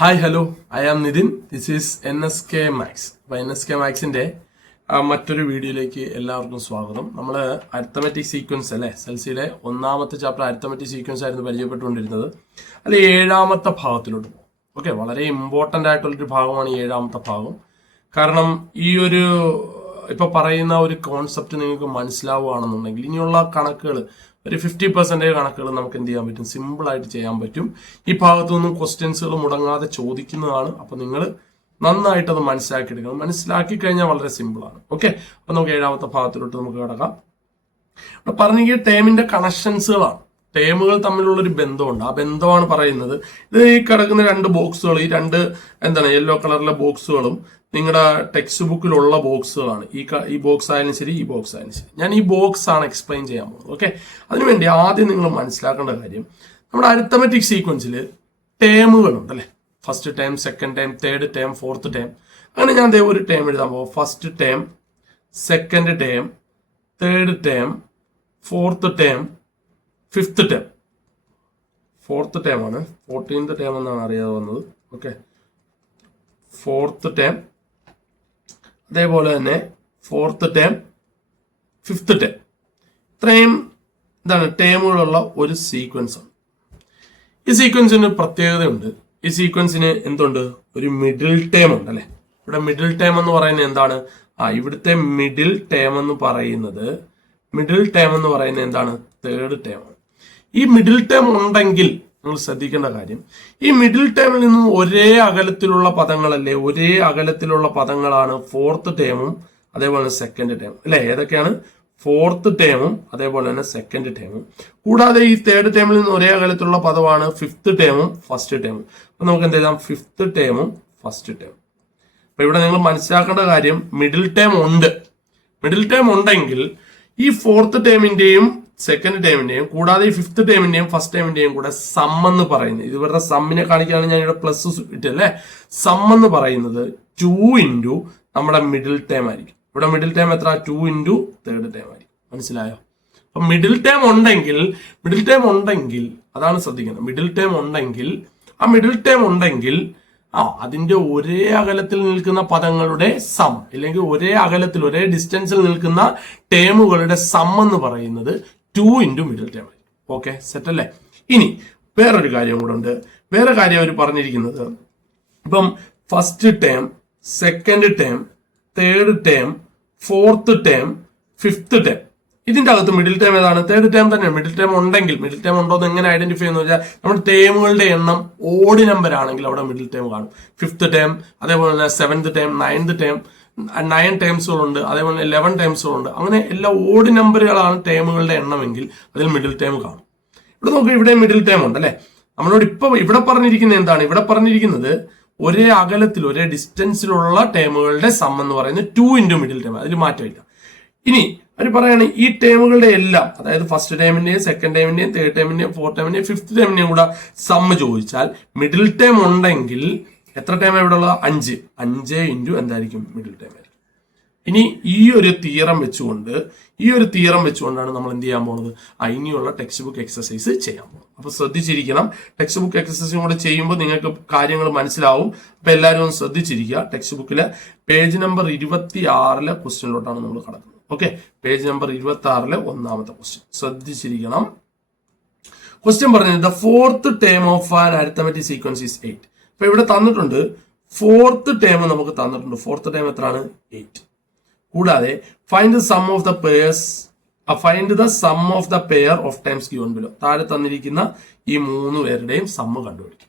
Hi hello, I am Nithin. This is NSK Max. അപ്പോൾ NSK Maxന്റെ മറ്റൊരു വീഡിയോയിലേക്ക് എല്ലാവർക്കും സ്വാഗതം. നമ്മൾ അരിത്തമെറ്റിക് സീക്വൻസ് അല്ലേ, SLCയുടെ ഒന്നാമത്തെ ചാപ്റ്റർ അരിത്തമെറ്റിക് സീക്വൻസ് ആയിരുന്നു പരിചയപ്പെട്ടുകൊണ്ടിരുന്നത്. അല്ലെ, ഏഴാമത്തെ ഭാഗത്തിലോട്ട് പോകും. ഓക്കെ, വളരെ ഇമ്പോർട്ടൻ്റ് ആയിട്ടുള്ളൊരു ഭാഗമാണ് ഈ ഏഴാമത്തെ ഭാഗം. കാരണം ഈ ഒരു ഇപ്പൊ പറയുന്ന ഒരു കോൺസെപ്റ്റ് നിങ്ങൾക്ക് മനസ്സിലാവുകയാണെന്നുണ്ടെങ്കിൽ ഇനിയുള്ള കണക്കുകൾ ഒരു 50% കണക്കുകൾ നമുക്ക് എന്ത് ചെയ്യാൻ പറ്റും, സിമ്പിൾ ആയിട്ട് ചെയ്യാൻ പറ്റും. ഈ ഭാഗത്തു നിന്നും ക്വസ്റ്റ്യൻസുകൾ മുടങ്ങാതെ ചോദിക്കുന്നതാണ്. അപ്പൊ നിങ്ങൾ നന്നായിട്ട് അത് മനസ്സിലാക്കി എടുക്കണം. മനസ്സിലാക്കി കഴിഞ്ഞാൽ വളരെ സിമ്പിൾ ആണ്. ഓക്കെ, അപ്പൊ നമുക്ക് ഏഴാമത്തെ ഭാഗത്തിലോട്ട് നമുക്ക് കിടക്കാം. ഇവിടെ പറഞ്ഞ ടേമിന്റെ കണക്ഷൻസുകളാണ്. ടേമുകൾ തമ്മിലുള്ള ഒരു ബന്ധമുണ്ട്. ആ ബന്ധമാണ് പറയുന്നത്. ഇത് ഈ കിടക്കുന്ന രണ്ട് ബോക്സുകൾ, ഈ രണ്ട് യെല്ലോ കളറിലെ ബോക്സുകളും നിങ്ങളുടെ ടെക്സ്റ്റ് ബുക്കിലുള്ള ബോക്സുകളാണ്. ഈ ബോക്സ് ആയാലും ശരി, ഈ ബോക്സ് ആയാലും ശരി. ഞാൻ ഈ ബോക്സ് ആണ് എക്സ്പ്ലെയിൻ ചെയ്യാൻ പോകുന്നത്. ഓക്കെ, അതിനുവേണ്ടി ആദ്യം നിങ്ങൾ മനസ്സിലാക്കേണ്ട കാര്യം, നമ്മുടെ അരിത്തമെറ്റിക് സീക്വൻസിൽ ടേമുകളുണ്ട് അല്ലെ. First term, second term, third term, fourth term. അങ്ങനെ ഞാൻ ഒരു ടേം എഴുതാൻ പോകും. First term, second term, third term, fourth term, fifth term. Fourth term ആണ്, 14th ടേം എന്നാണ് അറിയാതെ വന്നത്. ഓക്കെ, ഫോർത്ത് ടേം, അതേപോലെ തന്നെ ഫോർത്ത് ടേം, ഫിഫ്ത്ത് ടേം. ഇത്രയും ടേമുകളുള്ള ഒരു സീക്വൻസ് ആണ്. ഈ സീക്വൻസിന് പ്രത്യേകതയുണ്ട്. ഈ സീക്വൻസിന് എന്തുണ്ട്, ഒരു മിഡിൽ ടേം ഉണ്ട് അല്ലെ. ഇവിടെ മിഡിൽ ടേം എന്ന് പറയുന്നത് എന്താണ്? ഇവിടുത്തെ മിഡിൽ ടേം എന്ന് പറയുന്നത് എന്താണ്? തേർഡ് ടേം ആണ്. ഈ മിഡിൽ ടേം ഉണ്ടെങ്കിൽ നിങ്ങൾ ശ്രദ്ധിക്കേണ്ട കാര്യം, ഈ മിഡിൽ ടേമിൽ നിന്നും ഒരേ അകലത്തിലുള്ള പദങ്ങളല്ലേ, ഒരേ അകലത്തിലുള്ള പദങ്ങളാണ് ഫോർത്ത് ടേമും അതേപോലെ തന്നെ സെക്കൻഡ് ടേമും അല്ലെ. ഏതൊക്കെയാണ്? ഫോർത്ത് ടേമും അതേപോലെ തന്നെ സെക്കൻഡ് ടേമും. കൂടാതെ ഈ തേർഡ് ടേമിൽ നിന്ന് ഒരേ അകലത്തിലുള്ള പദമാണ് ഫിഫ്ത്ത് ടേമും ഫസ്റ്റ് ടേമും. അപ്പൊ നമുക്ക് എന്ത് ചെയ്താം? Fifth ടേമും first ടേമും. അപ്പൊ ഇവിടെ നിങ്ങൾ മനസ്സിലാക്കേണ്ട കാര്യം, മിഡിൽ ടേം ഉണ്ട്. മിഡിൽ ടേം ഉണ്ടെങ്കിൽ ഈ ഫോർത്ത് ടേമിന്റെയും സെക്കൻഡ് ടേമിന്റെയും കൂടാതെ ഈ ഫിഫ്ത്ത് ടേമിന്റെയും ഫസ്റ്റ് ടേമിന്റെയും കൂടെ സം എന്ന് പറയുന്നത്, ഇത് ഇവരുടെ സമ്മിനെ കാണിക്കുകയാണ് ഞാൻ ഇവിടെ പ്ലസ് ഇട്ടല്ലേ. സം എന്ന് പറയുന്നത് 2 ഇൻറ്റു നമ്മുടെ മിഡിൽ ടേം ആയിരിക്കും. ഇവിടെ മിഡിൽ ടേം എത്ര? 2 ഇൻറ്റു തേർഡ് ടേം ആയിരിക്കും. മനസ്സിലായോ? അപ്പൊ മിഡിൽ ടേം ഉണ്ടെങ്കിൽ അതാണ് ശ്രദ്ധിക്കുന്നത്. മിഡിൽ ടേം ഉണ്ടെങ്കിൽ അതിന്റെ ഒരേ അകലത്തിൽ നിൽക്കുന്ന പദങ്ങളുടെ സം, അല്ലെങ്കിൽ ഒരേ അകലത്തിൽ ഒരേ ഡിസ്റ്റൻസിൽ നിൽക്കുന്ന ടേമുകളുടെ സം എന്ന് പറയുന്നത് 2 ഇൻറ്റു മിഡിൽ ടേം ആയിരിക്കും. ഓക്കെ, സെറ്റ് അല്ലേ? ഇനി വേറൊരു കാര്യം കൂടെ ഉണ്ട്. വേറെ കാര്യം അവർ പറഞ്ഞിരിക്കുന്നത്, ഇപ്പം first term, second term, third term, fourth term, fifth term, ഇതിന്റെ അകത്ത് മിഡിൽ ടേം ഏതാണ്? തേർഡ് ടേം തന്നെ. മിഡിൽ ടേം ഉണ്ടെങ്കിൽ, മിഡിൽ ടേം ഉണ്ടോ എന്ന് എങ്ങനെ ഐഡന്റിഫൈ എന്ന് വെച്ചാൽ, നമ്മുടെ ടേമുകളുടെ എണ്ണം ഓഡ് നമ്പർ ആണെങ്കിൽ അവിടെ മിഡിൽ ടേം കാണും. ഫിഫ്ത്ത് ടേം, അതേപോലെ തന്നെ സെവൻത് ടേം, 9th ടേം, 9 ടേംസുകളുണ്ട്, അതേപോലെ 11 ടേംസുകളുണ്ട്. അങ്ങനെ എല്ലാ ഓഡ് നമ്പറുകളാണ് ടേമുകളുടെ എണ്ണമെങ്കിൽ അതിൽ മിഡിൽ ടേം കാണും. ഇവിടെ നോക്കുക, ഇവിടെ മിഡിൽ ടേം ഉണ്ട് അല്ലെ. നമ്മളോട് ഇവിടെ പറഞ്ഞിരിക്കുന്നത് എന്താണ്? ഇവിടെ പറഞ്ഞിരിക്കുന്നത് ഒരേ അകലത്തിൽ ഒരേ ഡിസ്റ്റൻസിലുള്ള ടേമുകളുടെ സം എന്ന് പറയുന്നത് 2 ഇൻറ്റു മിഡിൽ ടേം. അതിൽ മാറ്റമില്ല. ഇനി അവർ പറയാണ്, ഈ ടേമുകളുടെ എല്ലാം, അതായത് ഫസ്റ്റ് ടേമിന്റെയും സെക്കൻഡ് ടേമിന്റെയും തേർഡ് ടേമിന്റെയും ഫോർത്ത് ടേമിന്റെയും ഫിഫ്ത്ത് ടേമിന്റെയും കൂടെ സമ്മ് ചോദിച്ചാൽ മിഡിൽ ടേം ഉണ്ടെങ്കിൽ എത്ര ടേം ഇവിടെ ഉള്ളത്? 5 ഇൻറ്റു എന്തായിരിക്കും? മിഡിൽ ടേം ആയിരിക്കും. ഇനി ഈ ഒരു തിയറം വെച്ചുകൊണ്ടാണ് നമ്മൾ എന്ത് ചെയ്യാൻ പോകുന്നത്? ഇനിയുള്ള ടെക്സ്റ്റ് ബുക്ക് എക്സസൈസ് ചെയ്യാൻ പോകുന്നത്. അപ്പൊ ശ്രദ്ധിച്ചിരിക്കണം. ടെക്സ്റ്റ് ബുക്ക് എക്സസൈസും കൂടെ ചെയ്യുമ്പോൾ നിങ്ങൾക്ക് കാര്യങ്ങൾ മനസ്സിലാവും. അപ്പൊ എല്ലാവരും ഒന്ന് ശ്രദ്ധിച്ചിരിക്കുക. ടെക്സ്റ്റ് ബുക്കിലെ പേജ് നമ്പർ 26 ക്വസ്റ്റ്യനിലോട്ടാണ് നമ്മൾ കടക്കുന്നത്. ഓക്കെ, പേജ് നമ്പർ 26 ഒന്നാമത്തെ ക്വസ്റ്റ്യൻ ശ്രദ്ധിച്ചിരിക്കണം. ക്വസ്റ്റ്യൻ പറഞ്ഞത്, the fourth term of an arithmetic sequence is 8. അപ്പൊ ഇവിടെ തന്നിട്ടുണ്ട് ഫോർത്ത് ടേം നമുക്ക് തന്നിട്ടുണ്ട്. ഫോർത്ത് ടേം എത്രയാണ്? 8. കൂടാതെ find the sum of the pair of times given below. താഴെ തന്നിരിക്കുന്ന ഈ 3 പേരുടെയും സമ്മ് കണ്ടുപിടിക്കും.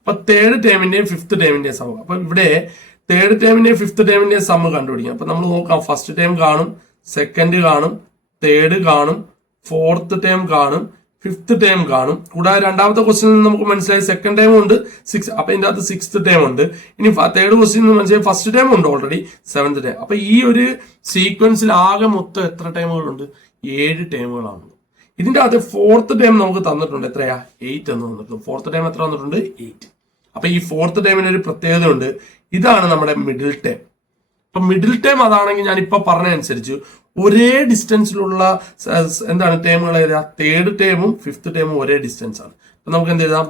അപ്പൊ തേർഡ് ടേമിന്റെയും ഫിഫ്ത്ത് ടേമിന്റെയും സമ്മ്. അപ്പൊ ഇവിടെ തേർഡ് ടേമിന്റെയും ഫിഫ്ത്ത് ടേമിന്റെയും സമ്മ് കണ്ടുപിടിക്കാം. അപ്പൊ നമ്മൾ നോക്കാം, ഫസ്റ്റ് ടേം കാണും, സെക്കൻഡ് കാണും, തേർഡ് കാണും, ഫോർത്ത് ടേം കാണും, ഫിഫ്ത്ത് ടേം കാണും. കൂടാതെ രണ്ടാമത്തെ ക്വസ്റ്റ്യനിൽ നിന്ന് നമുക്ക് മനസ്സിലായി സെക്കൻഡ് ടൈം ഉണ്ട്, 6. അപ്പൊ ഇതിന്റെ അകത്ത് 6th ടൈം ഉണ്ട്. ഇനി തേർഡ് ക്വസ്റ്റ്യനിൽ നിന്ന് മനസ്സിലായി ഫസ്റ്റ് ടൈം ഉണ്ട് ഓൾറെഡി, 7th ടൈം. അപ്പൊ ഈ ഒരു സീക്വൻസിൽ ആകെ മൊത്തം എത്ര ടൈമുകളുണ്ട്? 7 ടൈമുകളാണ്. ഇതിന്റെ അകത്ത് ഫോർത്ത് ടൈം നമുക്ക് തന്നിട്ടുണ്ട്. എത്രയാ? 8 എന്ന് തന്നിട്ടുണ്ട്. ഫോർത്ത് ടൈം എത്ര തന്നിട്ടുണ്ട്? 8. അപ്പൊ ഈ ഫോർത്ത് ടൈമിന് ഒരു പ്രത്യേകത ഉണ്ട്. ഇതാണ് നമ്മുടെ മിഡിൽ ടൈം. അപ്പൊ മിഡിൽ ടൈം അതാണെങ്കിൽ ഞാൻ ഇപ്പൊ പറഞ്ഞതനുസരിച്ച് ഒരേ ഡിസ്റ്റൻസിലുള്ള ടേമുകൾ ഏതാ? തേർഡ് ടേമും ഫിഫ്ത്ത് ടേമും ഒരേ ഡിസ്റ്റൻസ് ആണ്. അപ്പൊ നമുക്ക് എന്ത് എഴുതാം?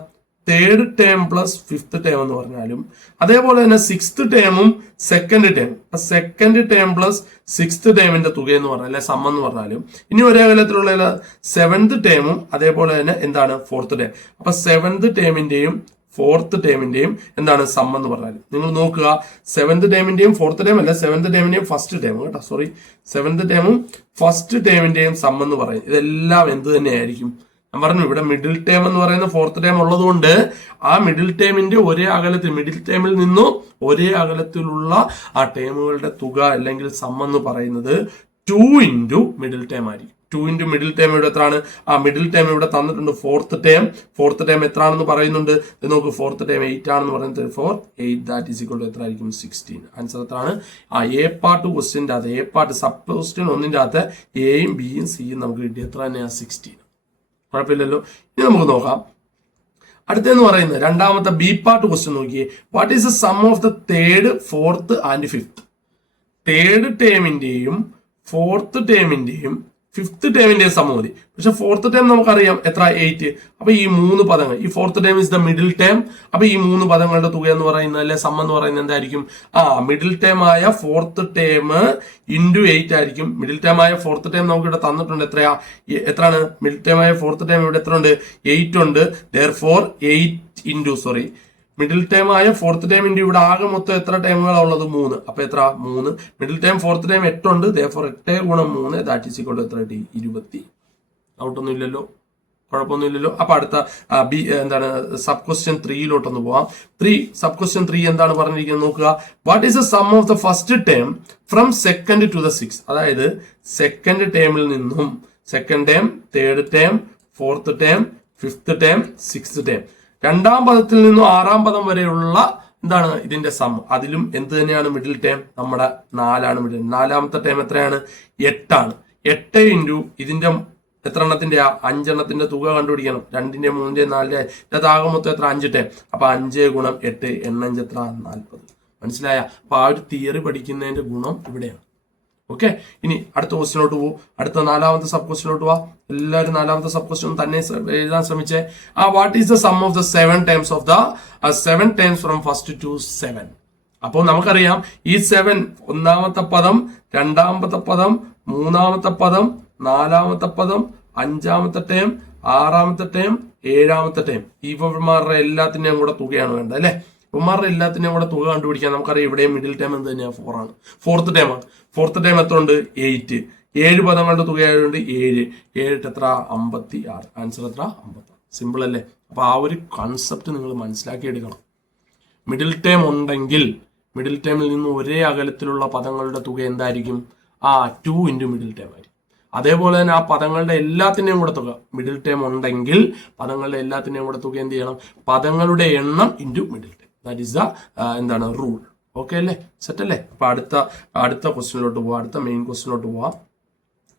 Third term plus fifth term എന്ന് പറഞ്ഞാലും അതേപോലെ തന്നെ സിക്സ്ത് ടേമും second term, second term plus sixth ടേമിന്റെ തുക എന്ന് പറഞ്ഞാൽ അല്ലെ സം എന്ന് പറഞ്ഞാലും ഇനി ഒരേ അകലത്തിലുള്ള സെവൻത് ടേമും അതേപോലെ തന്നെ എന്താണ് ഫോർത്ത് ടേം. അപ്പൊ സെവൻത് ടേമിന്റെയും ഫോർത്ത് ടേമിന്റെയും എന്താണ് സം എന്ന് പറഞ്ഞാലും നിങ്ങൾ നോക്കുക, സെവൻത് ടേമിന്റെയും ഫോർത്ത് ടേം അല്ല, സെവൻത് ടേമിന്റെയും ഫസ്റ്റ് ടേം കേട്ടോ, സോറി, സെവൻത് ടേമും ഫസ്റ്റ് ടേമിന്റെയും സം എന്ന് പറയും. ഇതെല്ലാം എന്ത് തന്നെയായിരിക്കും? ഞാൻ പറഞ്ഞു ഇവിടെ മിഡിൽ ടേം എന്ന് പറയുന്ന ഫോർത്ത് ടേം ഉള്ളതുകൊണ്ട് ആ മിഡിൽ ടേമിന്റെ ഒരേ അകലത്തിൽ, മിഡിൽ ടേമിൽ നിന്നും ഒരേ അകലത്തിലുള്ള ആ ടേമുകളുടെ തുക അല്ലെങ്കിൽ സം എന്ന് പറയുന്നത് 2 ഇൻറ്റു മിഡിൽ ടേം ആയിരിക്കും. 2 ഇൻറ്റു മിഡിൽ ടേം ഇവിടെ എത്രയാണ്? ആ മിഡിൽ ടേം ഇവിടെ തന്നിട്ടുണ്ട് ഫോർത്ത് ടേം. ഫോർത്ത് ടേം എത്രയാണെന്ന് പറയുന്നുണ്ട്? നോക്ക്, ഫോർത്ത് ടേം 8 ആണെന്ന് പറയുന്നത്. 8 ദാറ്റ് ഈസ് ഈക്വൽ ടു എത്ര ആയിരിക്കും? 16. ആൻസർ എത്രയാണ്? ആ എ പാർട്ട് ക്വസ്റ്റ്യൻ്റെ അകത്ത്, എ പാർട്ട് സബ് ക്വസ്റ്റ്യൻ ഒന്നിന്റെ അകത്ത് എയും ബിയും സിയും നമുക്ക് കിട്ടി. എത്ര തന്നെയാണ്? 16. കുഴപ്പമില്ലല്ലോ. ഇനി നമുക്ക് നോക്കാം അടുത്തെന്ന് പറയുന്നത് രണ്ടാമത്തെ ബി പാർട്ട് ക്വസ്റ്റ്യൻ നോക്കിയേ. What is the sum of the third, fourth and fifth? Third ടേമിന്റെയും ഫോർത്ത് ടേമിന്റെയും ഫിഫ്ത്ത് ടേമിന്റെയും സമം മതി. പക്ഷെ ഫോർത്ത് ടേം നമുക്കറിയാം എത്ര? 8. അപ്പൊ ഈ 3 പദങ്ങൾ, ഈ fourth term is the middle term. അപ്പൊ ഈ 3 പദങ്ങളുടെ തുക എന്ന് പറയുന്നത് അല്ലെ സം എന്ന് പറയുന്നത് എന്തായിരിക്കും? മിഡിൽ ടേം ആയ ഫോർത്ത് ടേം ഇൻറ്റു 8 ആയിരിക്കും. മിഡിൽ ടേം ആയ ഫോർത്ത് ടേം നമുക്ക് ഇവിടെ തന്നിട്ടുണ്ട്. എത്രയാണ് മിഡിൽ ടേം ആയ ഫോർത്ത് ടേം? ഇവിടെ എത്ര ഉണ്ട്? 8 ഉണ്ട്. therefore 8 into, sorry, middle term ആയ ഫോർത്ത് ടേം ഇൻറ്റു ഇവിടെ ആകെ മൊത്തം എത്ര ടേമുകളാണ് ഉള്ളത്? 3. അപ്പൊ എത്ര? 3. മിഡിൽ ടേം ഫോർത്ത് ടേം 8 ഉണ്ട്. therefore 8 ഗുണം 3 ദാറ്റ് ഈസ് ഈക്വൽ ടു എത്ര കിട്ടി? 20. ഔട്ടൊന്നും ഇല്ലല്ലോ, കുഴപ്പമൊന്നുമില്ലല്ലോ. അപ്പൊ അടുത്ത ബി എന്താണ് സബ് ക്വസ്റ്റ്യൻ 3 പോവാം. സബ് ക്വസ്റ്റ്യൻ 3 എന്താണ് പറഞ്ഞിരിക്കുന്നത് നോക്കുക. What is the sum of the first term from second to the 6? അതായത് സെക്കൻഡ് ടേമിൽ നിന്നും second term, third term, fourth term, fifth term, sixth term, രണ്ടാം പദത്തിൽ നിന്നും 6ാം പദം വരെയുള്ള എന്താണ് ഇതിന്റെ സം. അതിലും എന്ത് തന്നെയാണ് മിഡിൽ ടേം? നമ്മുടെ 4 ആണ് മിഡിൽ. 4ാമത്തെ ടേം എത്രയാണ്? 8 ആണ്. 8 ഇൻറ്റു ഇതിന്റെ എത്ര എണ്ണത്തിന്റെ? 5 എണ്ണത്തിന്റെ തുക കണ്ടുപിടിക്കണം. 2ന്റെ 3ന്റെ 4ന്റെ ഇതാകെ മൊത്തം എത്ര? 5 ടേം. അപ്പൊ 5 ഗുണം 8 എണ്ണഞ്ച് എത്ര? 40. മനസ്സിലായ? അപ്പൊ ആ ഒരു തിയറി പഠിക്കുന്നതിന്റെ ഗുണം ഇവിടെയാണ്. ഓക്കെ, ഇനി അടുത്ത ക്വസ്റ്റിനോട്ട് പോകും. അടുത്ത 4ാമത്തെ സബ് ക്വസ്റ്റിനോട്ട് പോവാ. എല്ലാവരും 4ാമത്തെ സബ് ക്വസ്റ്റ്യൻ തന്നെ എഴുതാൻ ശ്രമിച്ചേ. What is the sum of the 7 times of the 7 times from first to 7? അപ്പോൾ നമുക്കറിയാം ഈ 7 ഒന്നാമത്തെ പദം, രണ്ടാമത്തെ പദം, മൂന്നാമത്തെ പദം, 4ാമത്തെ പദം, 5ാമത്തെ ടേം, 6ാമത്തെ ടേം, 7ാമത്തെ ടേം, ഇവന്മാരുടെ എല്ലാത്തിന്റെയും കൂടെ തുകയാണ് വേണ്ടത് അല്ലെ. ഇവന്മാരുടെ എല്ലാത്തിന്റെയും കൂടെ തുക കണ്ടുപിടിക്കാൻ നമുക്കറിയാം ഇവിടെയും മിഡിൽ ടേം എന്ത് തന്നെയാണ്? 4 ആണ്. ഫോർത്ത് ടേം ആണ്. ഫോർത്ത് ടേം എത്ര ഉണ്ട്? 8. 7 പദങ്ങളുടെ തുകയായതുകൊണ്ട് 7. 7 എത്ര? 56. ആൻസർ എത്ര? 56. സിമ്പിൾ അല്ലേ? അപ്പൊ ആ ഒരു കൺസെപ്റ്റ് നിങ്ങൾ മനസ്സിലാക്കി എടുക്കണം. മിഡിൽ ടേം ഉണ്ടെങ്കിൽ മിഡിൽ ടേമിൽ നിന്ന് ഒരേ അകലത്തിലുള്ള പദങ്ങളുടെ തുക എന്തായിരിക്കും? 2 ഇൻറ്റു മിഡിൽ ടേം ആയിരിക്കും. അതേപോലെ തന്നെ ആ പദങ്ങളുടെ എല്ലാത്തിന്റെയും കൂടെ തുക, മിഡിൽ ടേം ഉണ്ടെങ്കിൽ പദങ്ങളുടെ എല്ലാത്തിന്റെയും കൂടെ തുക എന്ത് ചെയ്യണം? പദങ്ങളുടെ എണ്ണം into middle term. That is the എന്താണ് റൂൾ. ഓക്കെ അല്ലേ? സെറ്റ് അല്ലേ? അപ്പൊ അടുത്ത ക്വസ്റ്റ്യനിലോട്ട് പോവാം. അടുത്ത മെയിൻ ക്വസ്റ്റ്യനിലോട്ട് പോവാം.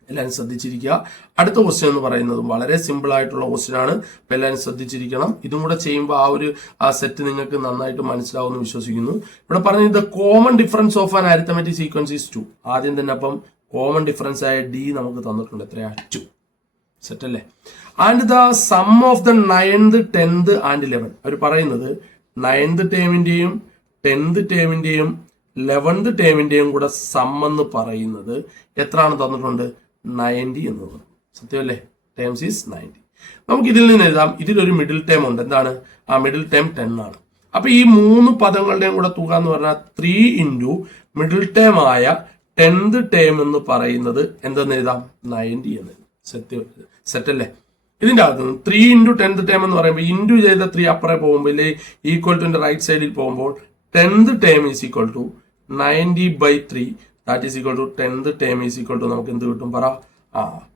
എല്ലാവരും ശ്രദ്ധിച്ചിരിക്കുക. അടുത്ത ക്വസ്റ്റ്യൻ എന്ന് പറയുന്നത് വളരെ സിമ്പിൾ ആയിട്ടുള്ള ക്വസ്റ്റ്യൻ ആണ്. അപ്പൊ എല്ലാവരും ശ്രദ്ധിച്ചിരിക്കണം. ഇതും കൂടെ ചെയ്യുമ്പോൾ ആ സെറ്റ് നിങ്ങൾക്ക് നന്നായിട്ട് മനസ്സിലാവുമെന്ന് വിശ്വസിക്കുന്നു. ഇവിടെ പറഞ്ഞത് the common difference of an arithmetic sequence is 2. ആദ്യം തന്നെ അപ്പം കോമൺ ഡിഫറൻസ് ആയ ഡി നമുക്ക് തന്നിട്ടുണ്ട്. എത്രയാ? 2. സെറ്റ് അല്ലേ? And the sum of the 9th 10th and 11. അവർ പറയുന്നത് 9th ടേമിന്റെയും 10th ടേമിന്റെയും 11th ടേമിന്റെയും കൂടെ സം എന്ന് പറയുന്നത് എത്രയാണ് തന്നിട്ടുണ്ട്? 90 എന്നത്. സത്യമല്ലേ? Terms is 90. നമുക്ക് ഇതിൽ നിന്ന് എഴുതാം. ഇതിലൊരു മിഡിൽ ടേം ഉണ്ട്. എന്താണ് ആ മിഡിൽ ടേം? 10 ആണ്. അപ്പൊ ഈ 3 പദങ്ങളുടെയും കൂടെ തുക എന്ന് പറഞ്ഞാൽ 3 ഇൻറ്റു മിഡിൽ ടേം ആയ 10th ടേം എന്ന് പറയുന്നത് എന്തെന്ന് എഴുതാം? 90 എന്ന്. സെറ്റ് അല്ലേ? ഇതിന്റെ അകത്ത് 3 ഇൻറ്റു 10th ടേം എന്ന് പറയുമ്പോൾ ഇൻറ്റു ചെയ്ത 3 അപ്പുറേ പോകുമ്പോൾ ഇല്ലേ ഈക്വൽ ടു റൈറ്റ് സൈഡിൽ പോകുമ്പോൾ 10th term is equal to 90/3. That is equal to 10th term is equal to നമുക്ക് എന്ത് കിട്ടും? പറ.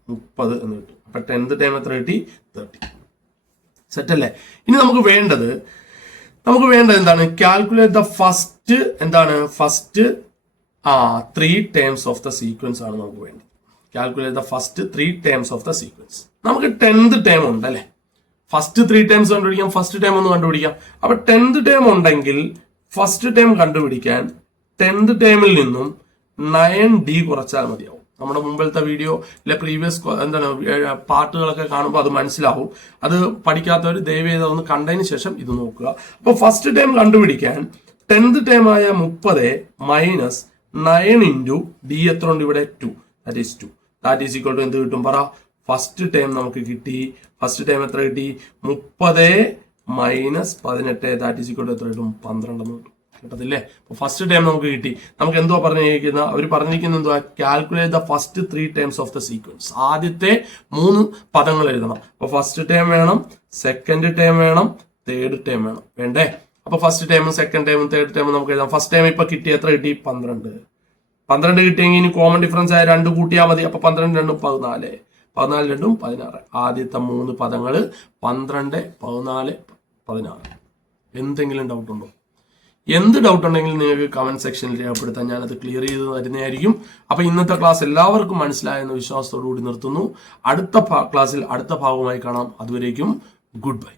30 എന്ന് കിട്ടും. അപ്പൊ 10th ടേം എത്ര കിട്ടി? 30. സെറ്റ് അല്ലേ? ഇനി നമുക്ക് വേണ്ടത് എന്താണ്? കാൽക്കുലേറ്റ് ദ ഫസ്റ്റ് എന്താണ്? First 3 terms of the sequence ആണ് നമുക്ക് വേണ്ടത്. Calculate the first 3 terms of the sequence. നമുക്ക് 10th ടേം ഉണ്ട് അല്ലെ? ഫസ്റ്റ് 3 ടേംസ് കണ്ടുപിടിക്കാം. ഫസ്റ്റ് ടേം ഒന്ന് കണ്ടുപിടിക്കാം. അപ്പൊ 10th ടേം ഉണ്ടെങ്കിൽ ഫസ്റ്റ് ടേം കണ്ടുപിടിക്കാൻ 10th ടേമിൽ നിന്നും 9D കുറച്ചാൽ മതിയാവും. നമ്മുടെ മുമ്പിലത്തെ വീഡിയോയിലെ പ്രീവിയസ് പാർട്ടുകളൊക്കെ കാണുമ്പോൾ അത് മനസ്സിലാവും. അത് പഠിക്കാത്തവർ ദയവേത് ഒന്ന് കണ്ടതിന് ശേഷം ഇത് നോക്കുക. അപ്പൊ ഫസ്റ്റ് ടൈം കണ്ടുപിടിക്കാൻ 10th ടൈം ആയ 30 മൈനസ് 9 ഇൻറ്റു ഡി എത്ര ഉണ്ട് ഇവിടെ 2, that is 2. That is equal to എന്ത് കിട്ടും പറ? ഫസ്റ്റ് ടൈം നമുക്ക് കിട്ടി. ഫസ്റ്റ് ടൈം എത്ര കിട്ടി? 30 minus 18, that is equal to എത്ര കിട്ടും? 12 എന്ന് കിട്ടും. കിട്ടത്തില്ലേ? ഫസ്റ്റ് ടൈം നമുക്ക് കിട്ടി. നമുക്ക് എന്തുവാ പറഞ്ഞിരിക്കുന്ന? അവർ പറഞ്ഞിരിക്കുന്നത് എന്തുവാ? Calculate the first 3 times of the sequence. ആദ്യത്തെ 3 പദങ്ങൾ എഴുതണം. അപ്പൊ ഫസ്റ്റ് ടൈം വേണം, സെക്കൻഡ് ടൈം വേണം, തേർഡ് ടൈം വേണം. വേണ്ടേ? അപ്പൊ ഫസ്റ്റ് ടൈമും സെക്കൻഡ് ടൈമും തേർഡ് ടൈമും നമുക്ക് എഴുതാം. ഫസ്റ്റ് ടൈം ഇപ്പൊ കിട്ടി, എത്ര കിട്ടി? 12 കിട്ടിയെങ്കിൽ ഇനി കോമൺ ഡിഫറൻസ് ആയ 2 കൂട്ടിയാൽ മതി. അപ്പൊ 12 2 14, 14 2 16. ആദ്യത്തെ 3 പദങ്ങള് 12, 14, 16. എന്തെങ്കിലും ഡൗട്ട് ഉണ്ടോ? എന്ത് ഡൗട്ട് ഉണ്ടെങ്കിലും നിങ്ങൾക്ക് കമന്റ് സെക്ഷനിൽ രേഖപ്പെടുത്താൻ, ഞാനത് ക്ലിയർ ചെയ്ത് തരുന്നതായിരിക്കും. അപ്പൊ ഇന്നത്തെ ക്ലാസ് എല്ലാവർക്കും മനസ്സിലായെന്ന വിശ്വാസത്തോടു കൂടി നിർത്തുന്നു. അടുത്ത ക്ലാസ്സിൽ അടുത്ത ഭാഗവുമായി കാണാം. അതുവരേക്കും ഗുഡ് ബൈ.